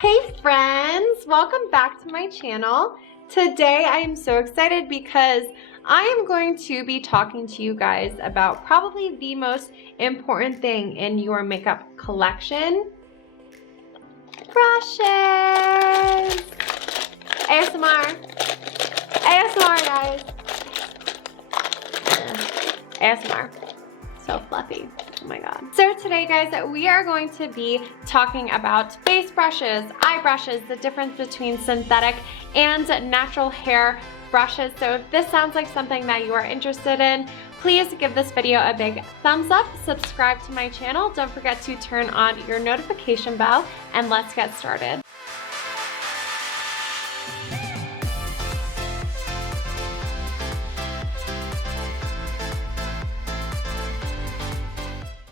Hey friends, welcome back to my channel. Today I am so excited because I am going to be talking to you guys about probably the most important thing in your makeup collection. Brushes! ASMR! ASMR guys! ASMR. So fluffy. Oh my god. So today guys, we are going to be talking about face brushes, eye brushes, the difference between synthetic and natural hair brushes. So if this sounds like something that you are interested in, please give this video a big thumbs up, subscribe to my channel, don't forget to turn on your notification bell, and let's get started.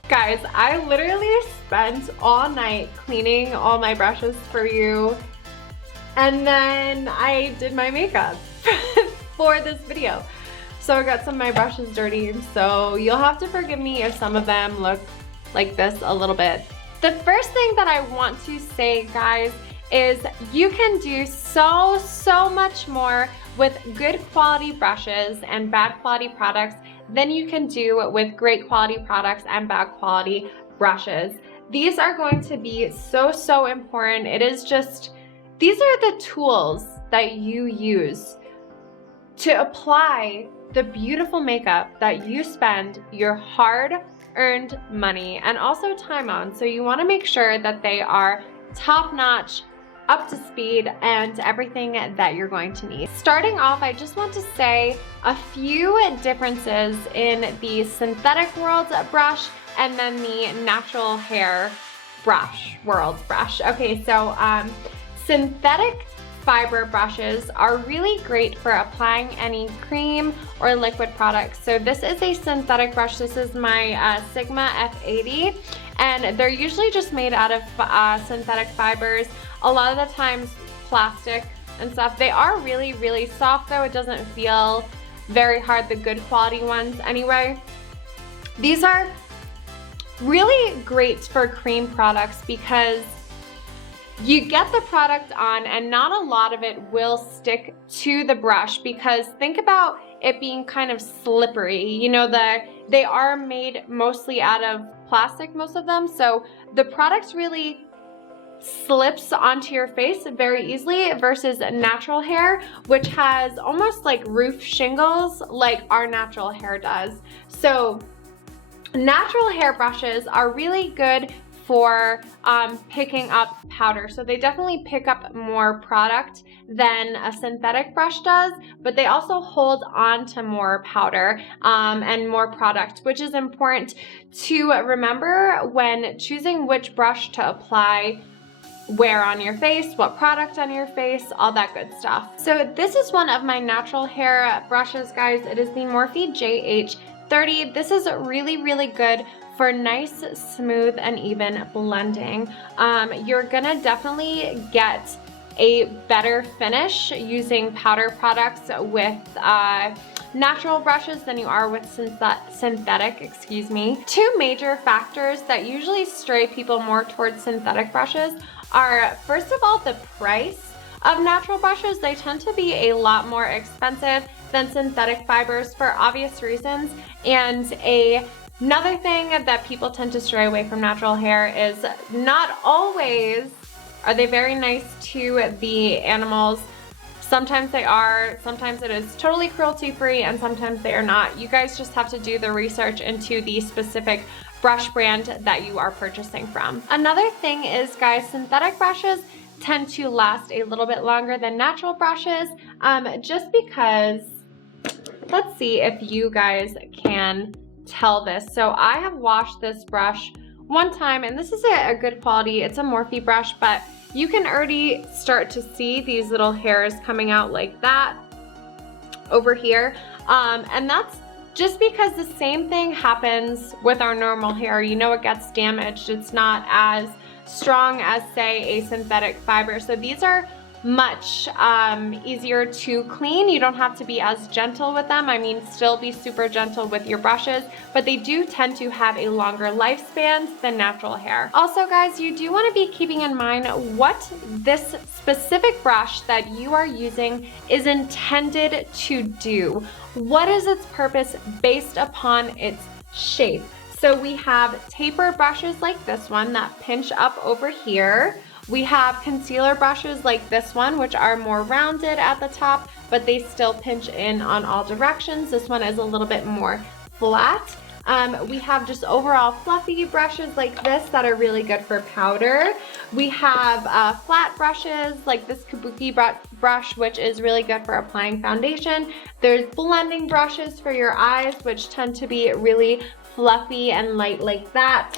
Guys, I literally spent all night cleaning all my brushes for you, and then I did my makeup for this video. So I got some of my brushes dirty, so you'll have to forgive me if some of them look like this a little bit. The first thing that I want to say, guys, is you can do so much more with good quality brushes and bad quality products than you can do with great quality products and bad quality brushes. These are going to be so important. It is just, these are the tools that you use to apply the beautiful makeup that you spend your hard-earned money and also time on. So you want to make sure that they are top-notch, up to speed, and everything that you're going to need. Starting off, I just want to say a few differences in the synthetic world brush and then the natural hair world brush. Okay, so synthetic fiber brushes are really great for applying any cream or liquid products. So this is a synthetic brush. This is my Sigma F80, and they're usually just made out of synthetic fibers. A lot of the times plastic and stuff. They are really soft though. It doesn't feel very hard, the good quality ones anyway. These are really great for cream products because you get the product on and not a lot of it will stick to the brush, because think about it being kind of slippery. You know, they are made mostly out of plastic, most of them, so the product really slips onto your face very easily versus natural hair, which has almost like roof shingles like our natural hair does. So natural hair brushes are really good for picking up powder. So they definitely pick up more product than a synthetic brush does, but they also hold on to more powder and more product, which is important to remember when choosing which brush to apply where on your face, what product on your face, all that good stuff. So this is one of my natural hair brushes, guys. It is the Morphe JH30. This is really good for nice, smooth, and even blending. You're gonna definitely get a better finish using powder products with natural brushes than you are with synthetic, excuse me. Two major factors that usually stray people more towards synthetic brushes are, first of all, the price of natural brushes. They tend to be a lot more expensive than synthetic fibers for obvious reasons. And another thing that people tend to stray away from natural hair is not always are they very nice to the animals. Sometimes they are, sometimes it is totally cruelty-free, and sometimes they are not. You guys just have to do the research into the specific brush brand that you are purchasing from. Another thing is, guys, synthetic brushes tend to last a little bit longer than natural brushes, just because, let's see if you guys can tell this. So I have washed this brush one time, and this is a good quality. It's a Morphe brush, but you can already start to see these little hairs coming out like that over here. And that's just because the same thing happens with our normal hair. You know, it gets damaged. It's not as strong as, say, a synthetic fiber. So these are much easier to clean. You don't have to be as gentle with them. I mean, still be super gentle with your brushes, but they do tend to have a longer lifespan than natural hair. Also guys, you do want to be keeping in mind what this specific brush that you are using is intended to do. What is its purpose based upon its shape? So we have taper brushes like this one that pinch up over here. We have concealer brushes like this one, which are more rounded at the top, but they still pinch in on all directions. This one is a little bit more flat. We have just overall fluffy brushes like this that are really good for powder. We have flat brushes like this kabuki brush, which is really good for applying foundation. There's blending brushes for your eyes, which tend to be really fluffy and light like that.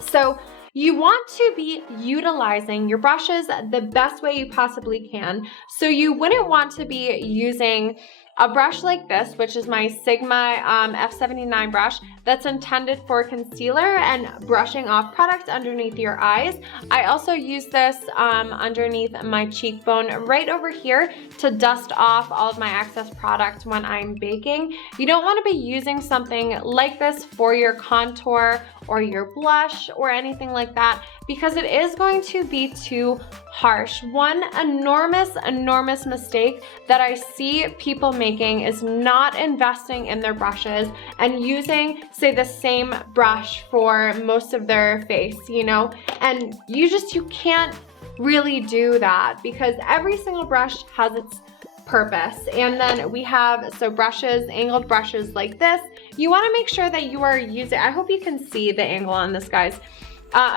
So you want to be utilizing your brushes the best way you possibly can. So you wouldn't want to be using a brush like this, which is my Sigma F79 brush that's intended for concealer and brushing off product underneath your eyes. I also use this underneath my cheekbone right over here to dust off all of my excess product when I'm baking. You don't want to be using something like this for your contour or your blush or anything like that, because it is going to be too harsh. One enormous mistake that I see people making is not investing in their brushes and using, say, the same brush for most of their face, you know? And you can't really do that because every single brush has its purpose. And then we have, so brushes, angled brushes like this. You want to make sure that you are using, I hope you can see the angle on this, guys.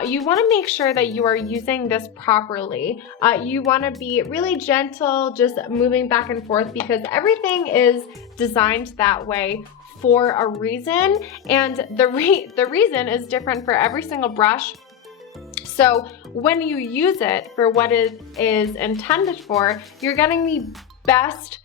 You want to make sure that you are using this properly. You want to be really gentle, just moving back and forth, because everything is designed that way for a reason, and the reason is different for every single brush. So when you use it for what it is intended for, you're getting the best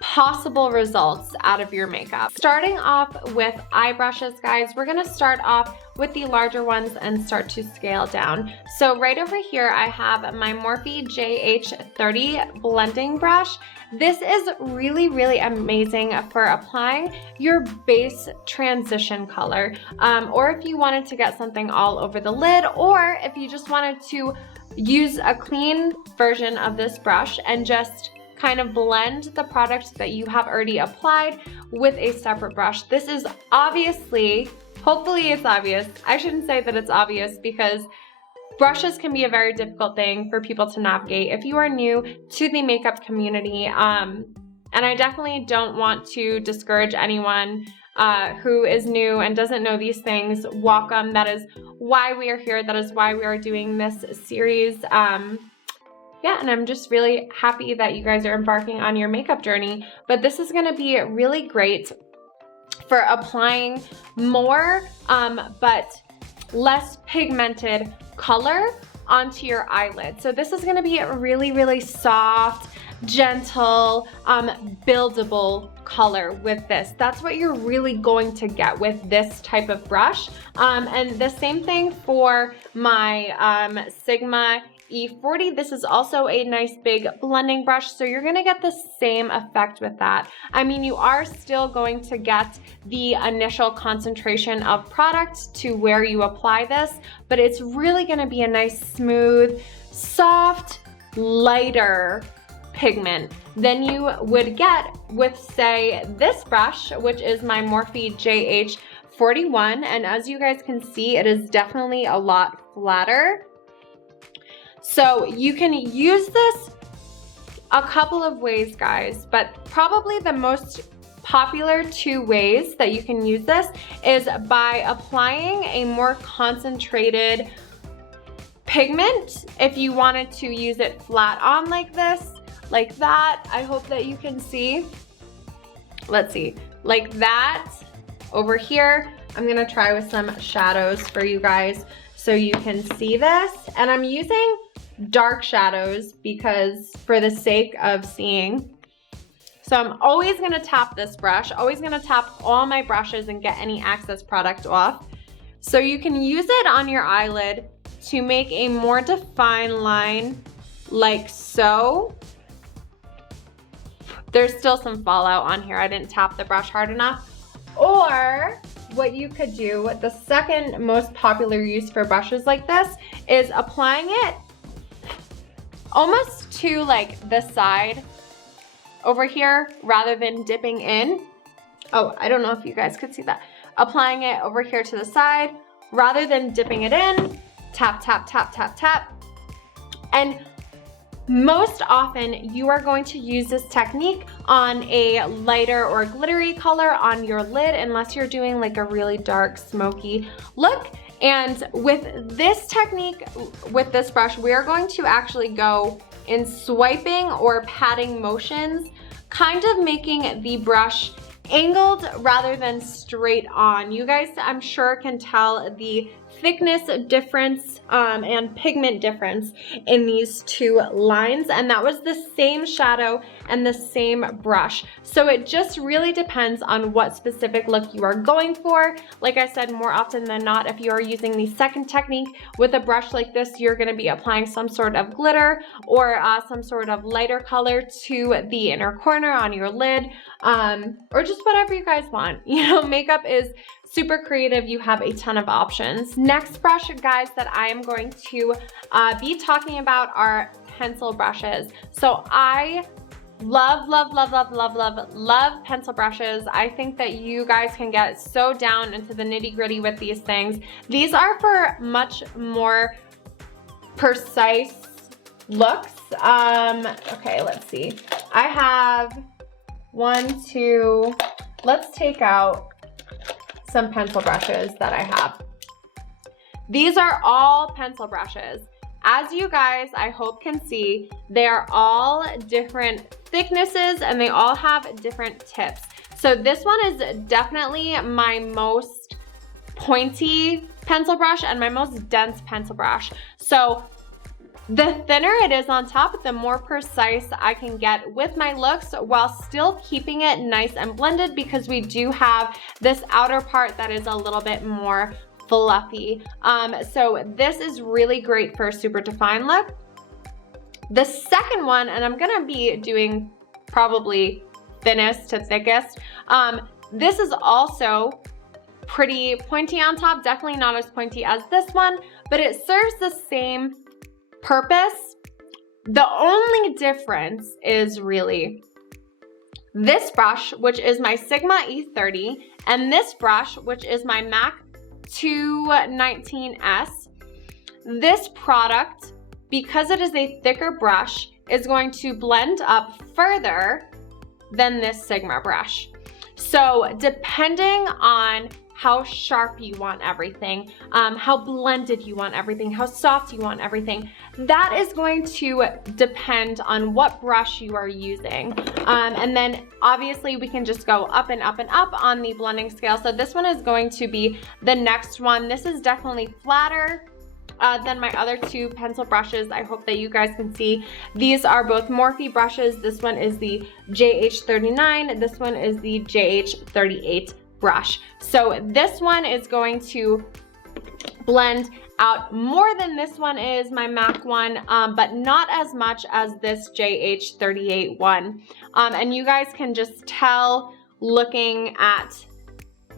possible results out of your makeup. Starting off with eye brushes, guys, we're gonna start off with the larger ones and start to scale down. So right over here, I have my Morphe JH30 blending brush. This is really amazing for applying your base transition color, or if you wanted to get something all over the lid, or if you just wanted to use a clean version of this brush and just kind of blend the product that you have already applied with a separate brush. This is obviously, hopefully it's obvious. I shouldn't say that it's obvious because brushes can be a very difficult thing for people to navigate if you are new to the makeup community. And I definitely don't want to discourage anyone who is new and doesn't know these things. Welcome. That is why we are here. That is why we are doing this series. Yeah, and I'm just really happy that you guys are embarking on your makeup journey. But this is gonna be really great for applying more, but less pigmented color onto your eyelid. So this is gonna be a really soft, gentle, buildable color with this. That's what you're really going to get with this type of brush. And the same thing for my Sigma E40. This is also a nice big blending brush, so you're gonna get the same effect with that. I mean, you are still going to get the initial concentration of product to where you apply this, but it's really gonna be a nice, smooth, soft, lighter pigment than you would get with, say, this brush, which is my Morphe JH41. And as you guys can see, it is definitely a lot flatter. So you can use this a couple of ways, guys, but probably the most popular two ways that you can use this is by applying a more concentrated pigment. If you wanted to use it flat on like this, like that, I hope that you can see. Let's see, like that over here. I'm gonna try with some shadows for you guys so you can see this. And I'm using dark shadows because for the sake of seeing. So I'm always gonna tap this brush, always gonna tap all my brushes and get any excess product off. So you can use it on your eyelid to make a more defined line like so. There's still some fallout on here. I didn't tap the brush hard enough. Or what you could do, the second most popular use for brushes like this is applying it almost to like the side over here rather than dipping in. Oh, I don't know if you guys could see that. Applying it over here to the side rather than dipping it in. Tap, tap, tap, tap, tap. And most often you are going to use this technique on a lighter or glittery color on your lid unless you're doing like a really dark smoky look. And with this technique, with this brush, we are going to actually go in swiping or patting motions, kind of making the brush angled rather than straight on. You guys, I'm sure, can tell the thickness difference and pigment difference in these two lines, and that was the same shadow and the same brush. So it just really depends on what specific look you are going for. Like I said, more often than not, if you are using the second technique with a brush like this, you're going to be applying some sort of glitter or some sort of lighter color to the inner corner on your lid, or just whatever you guys want. You know, makeup is super creative. You have a ton of options. Next brush, guys, that I am going to be talking about are pencil brushes. So I love, love, love, love, love, love, love pencil brushes. I think that you guys can get so down into the nitty gritty with these things. These are for much more precise looks. Okay, let's see. I have 1, 2, let's take out some pencil brushes that I have. These are all pencil brushes. As you guys, I hope, can see, they are all different thicknesses and they all have different tips. So this one is definitely my most pointy pencil brush and my most dense pencil brush. So the thinner it is on top, the more precise I can get with my looks while still keeping it nice and blended, because we do have this outer part that is a little bit more fluffy. So this is really great for a super defined look. The second one, and I'm gonna be doing probably thinnest to thickest, this is also pretty pointy on top, definitely not as pointy as this one, but it serves the same purpose. The only difference is really this brush, which is my Sigma E30, and this brush, which is my MAC 219S. This product, because it is a thicker brush, is going to blend up further than this Sigma brush. So depending on how sharp you want everything, how blended you want everything, how soft you want everything, that is going to depend on what brush you are using. And then obviously we can just go up and up and up on the blending scale. So this one is going to be the next one. This is definitely flatter than my other two pencil brushes. I hope that you guys can see. These are both Morphe brushes. This one is the JH39. This one is the JH38 brush. So this one is going to blend out more than this one is, my MAC one, but not as much as this JH38 one. And you guys can just tell looking at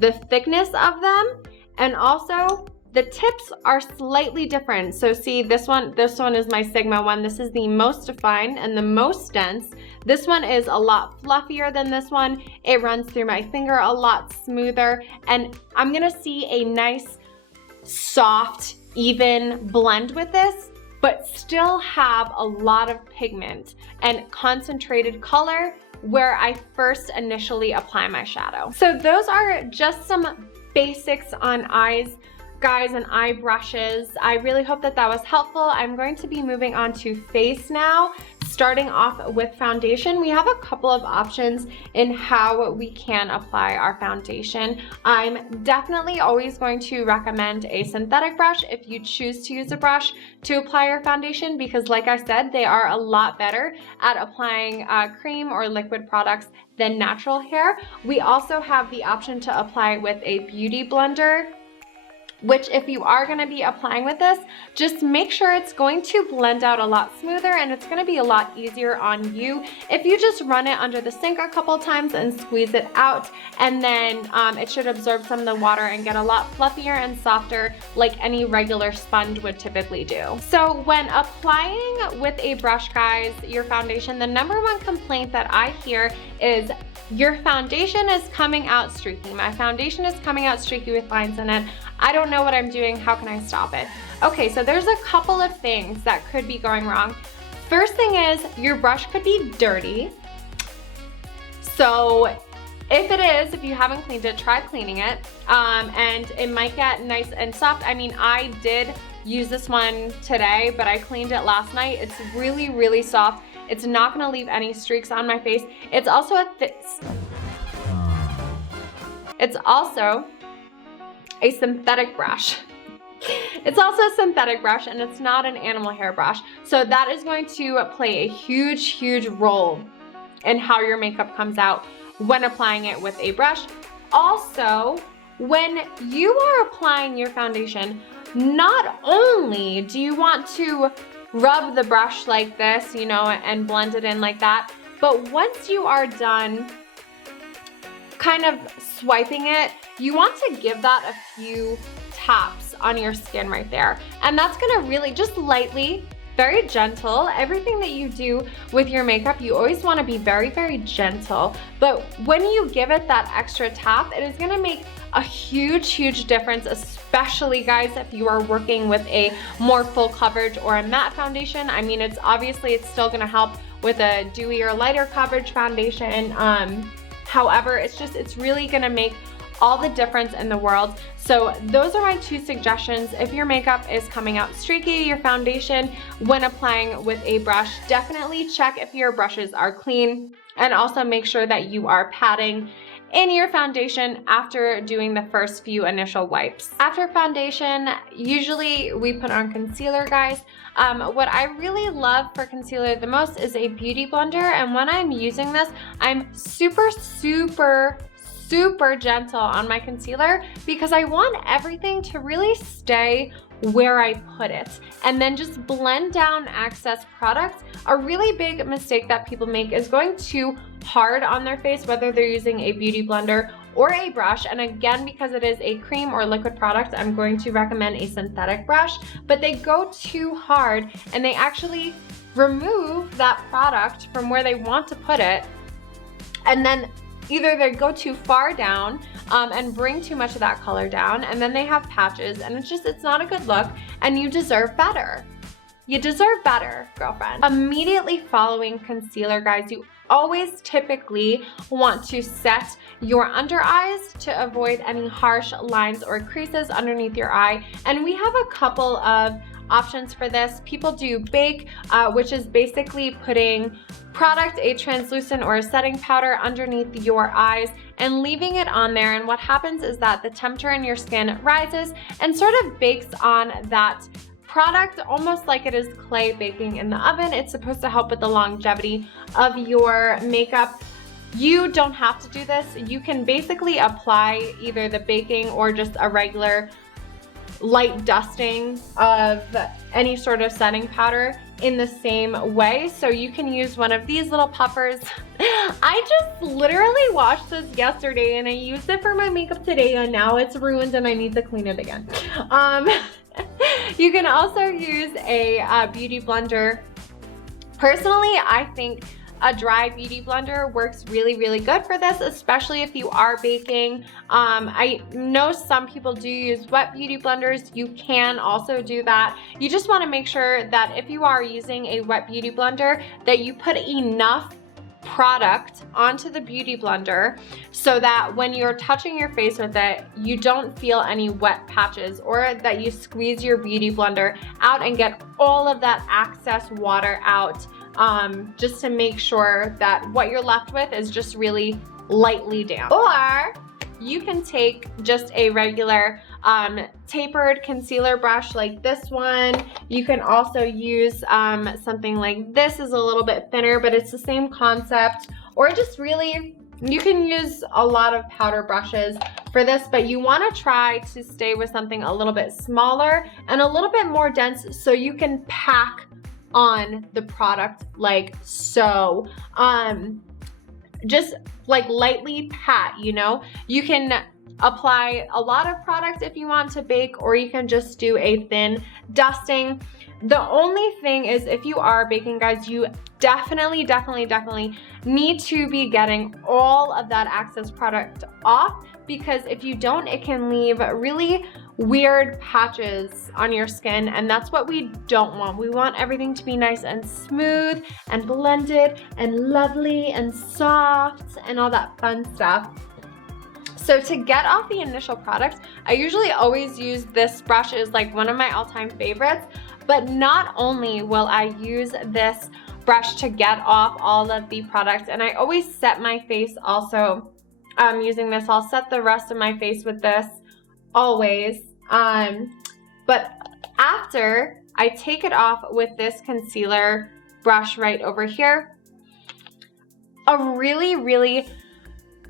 the thickness of them, and also the tips are slightly different. So see, this one is my Sigma one. This is the most defined and the most dense. This one is a lot fluffier than this one. It runs through my finger a lot smoother, and I'm gonna see a nice, soft, even blend with this, but still have a lot of pigment and concentrated color where I first initially apply my shadow. So those are just some basics on eyes, guys, and eye brushes. I really hope that that was helpful. I'm going to be moving on to face now. Starting off with foundation, we have a couple of options in how we can apply our foundation. I'm definitely always going to recommend a synthetic brush if you choose to use a brush to apply your foundation, because like I said, they are a lot better at applying cream or liquid products than natural hair. We also have the option to apply with a beauty blender. which if you are gonna be applying with this, just make sure it's going to blend out a lot smoother and it's gonna be a lot easier on you if you just run it under the sink a couple times and squeeze it out, and then it should absorb some of the water and get a lot fluffier and softer like any regular sponge would typically do. So when applying with a brush, guys, your foundation, the number one complaint that I hear is your foundation is coming out streaky. My foundation is coming out streaky with lines in it. I don't know what I'm doing. How can I stop it? Okay, so there's a couple of things that could be going wrong. First thing is your brush could be dirty. So if it is, if you haven't cleaned it, try cleaning it. And it might get nice and soft. I mean, I did use this one today, but I cleaned it last night. It's really, really soft. It's not gonna leave any streaks on my face. It's also a synthetic brush. It's also a synthetic brush and it's not an animal hair brush. So that is going to play a huge, huge role in how your makeup comes out when applying it with a brush. Also, when you are applying your foundation, not only do you want to rub the brush like this, you know, and blend it in like that, but once you are done kind of swiping it, you want to give that a few taps on your skin right there. And that's gonna really just lightly, very gentle. Everything that you do with your makeup, you always wanna be very, very gentle. But when you give it that extra tap, it is gonna make a huge, huge difference, especially, guys, if you are working with a more full coverage or a matte foundation. I mean, it's still gonna help with a dewy or lighter coverage foundation. However, it's really gonna make all the difference in the world. So those are my two suggestions. If your makeup is coming out streaky, your foundation, when applying with a brush, definitely check if your brushes are clean, and also make sure that you are patting in your foundation after doing the first few initial wipes. After foundation, usually we put on concealer, guys. What I really love for concealer the most is a beauty blender, and when I'm using this, I'm super, super, super gentle on my concealer because I want everything to really stay where I put it, and then just blend down excess products. A really big mistake that people make is going too hard on their face, whether they're using a beauty blender or a brush. And again, because it is a cream or liquid product, I'm going to recommend a synthetic brush, but they go too hard and they actually remove that product from where they want to put it, and then either they go too far down and bring too much of that color down, and then they have patches, and it's not a good look, and you deserve better. You deserve better, girlfriend. Immediately following concealer, guys, you always typically want to set your under eyes to avoid any harsh lines or creases underneath your eye. And we have a couple of options for this. People do bake, which is basically putting product, a translucent or a setting powder underneath your eyes and leaving it on there. And what happens is that the temperature in your skin rises and sort of bakes on that product, almost like it is clay baking in the oven. It's supposed to help with the longevity of your makeup. You don't have to do this. You can basically apply either the baking or just a regular light dusting of any sort of setting powder in the same way. So you can use one of these little puffers. I just literally washed this yesterday and I used it for my makeup today, and now it's ruined and I need to clean it again. You can also use a beauty blender. Personally, I think a dry beauty blender works really, really good for this, especially if you are baking. I know some people do use wet beauty blenders. You can also do that. You just want to make sure that if you are using a wet beauty blender, that you put enough product onto the beauty blender so that when you're touching your face with it, you don't feel any wet patches, or that you squeeze your beauty blender out and get all of that excess water out, just to make sure that what you're left with is just really lightly damp. Or you can take just a regular tapered concealer brush like this one. You can also use something like this, is a little bit thinner, but it's the same concept. Or just really You can use a lot of powder brushes for this, but you want to try to stay with something a little bit smaller and a little bit more dense so you can pack on the product like so. Just like lightly pat, you know? You can apply a lot of product if you want to bake, or you can just do a thin dusting. The only thing is, if you are baking, guys, you definitely need to be getting all of that excess product off, because if you don't, it can leave really weird patches on your skin, and that's what we don't want. We want everything to be nice and smooth and blended and lovely and soft and all that fun stuff. So to get off the initial product, I usually always use this brush. It's like one of my all-time favorites. But not only will I use this brush to get off all of the product, and I always set my face also using this. I'll set the rest of my face with this always. But after I take it off with this concealer brush right over here, a really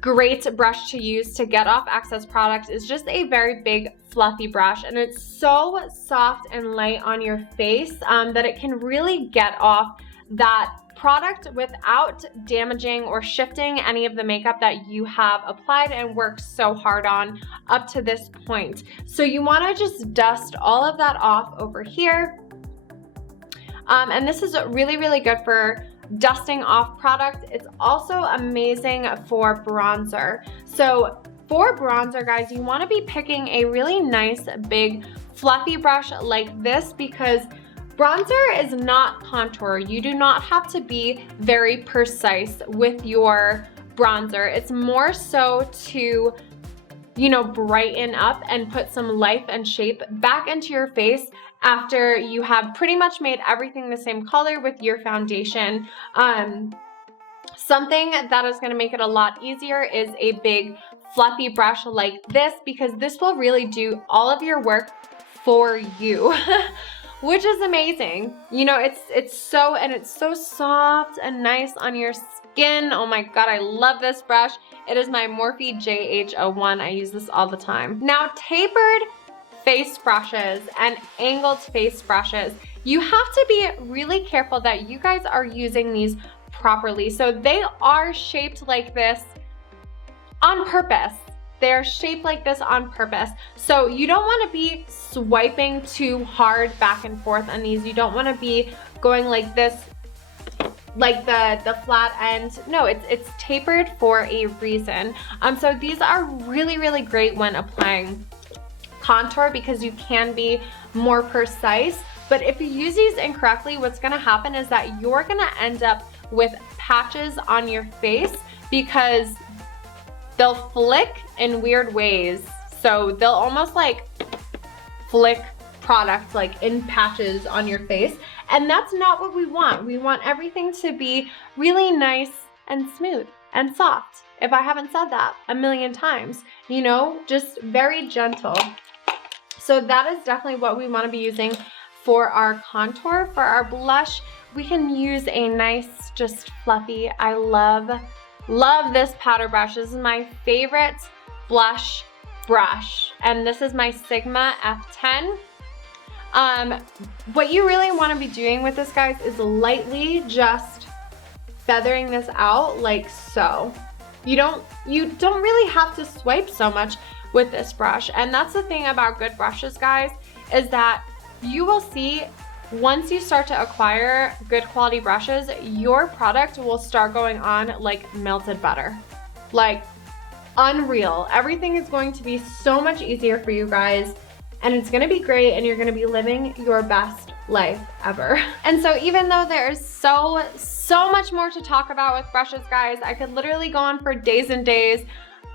great brush to use to get off excess product is just a very big fluffy brush, and it's so soft and light on your face that it can really get off that product without damaging or shifting any of the makeup that you have applied and worked so hard on up to this point. So you want to just dust all of that off over here, and this is really good for dusting off product. It's also amazing for bronzer. So for bronzer, guys, you want to be picking a really nice big fluffy brush like this, because bronzer is not contour. You do not have to be very precise with your bronzer. It's more so to, you know, brighten up and put some life and shape back into your face after you have pretty much made everything the same color with your foundation. Something that is going to make it a lot easier is a big fluffy brush like this, because this will really do all of your work for you. Which is amazing. You know, it's so soft and nice on your skin. Oh my god, I love this brush. It is my Morphe JH01. I use this all the time. Now, tapered face brushes and angled face brushes, you have to be really careful that you guys are using these properly. So they are shaped like this on purpose. They're shaped like this on purpose. So you don't want to be swiping too hard back and forth on these. You don't want to be going like this, like the flat end. No, it's tapered for a reason. So these are really great when applying contour, because you can be more precise. But if you use these incorrectly, what's going to happen is that you're going to end up with patches on your face, because they'll flick in weird ways. So they'll almost like flick product like in patches on your face, and that's not what we want. We want everything to be really nice and smooth and soft. If I haven't said that a million times, you know, just very gentle. So that is definitely what we want to be using for our contour. For our blush, we can use a nice, just fluffy, I love this powder brush. This is my favorite blush brush, and this is my Sigma F10. What you really want to be doing with this, guys, is lightly just feathering this out like so. You don't really have to swipe so much with this brush. And that's the thing about good brushes, guys, is that you will see once you start to acquire good quality brushes, your product will start going on like melted butter. Like unreal. Everything is going to be so much easier for you guys, and it's gonna be great, and you're gonna be living your best life ever. And so even though there's so much more to talk about with brushes, guys, I could literally go on for days and days.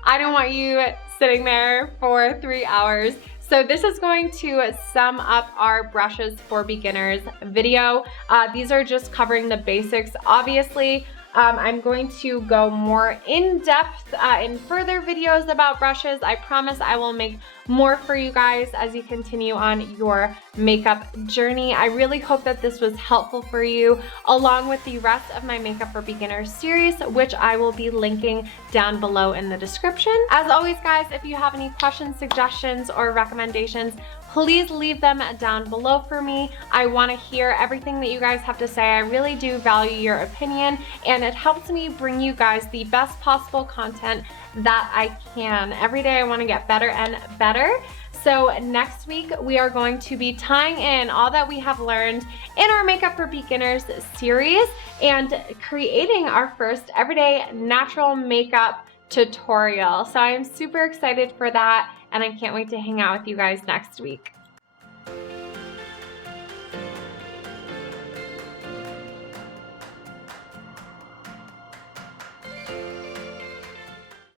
I don't want you sitting there for 3 hours. So this is going to sum up our brushes for beginners video. These are just covering the basics. Obviously, I'm going to go more in depth in further videos about brushes. I promise I will make more for you guys as you continue on your makeup journey. I really hope that this was helpful for you, along with the rest of my Makeup for Beginners series, which I will be linking down below in the description. As always, guys, if you have any questions, suggestions, or recommendations, please leave them down below for me. I want to hear everything that you guys have to say. I really do value your opinion, and it helps me bring you guys the best possible content that I can. Every day I want to get better and better. So next week we are going to be tying in all that we have learned in our Makeup for Beginners series and creating our first everyday natural makeup tutorial. So I am super excited for that, and I can't wait to hang out with you guys next week.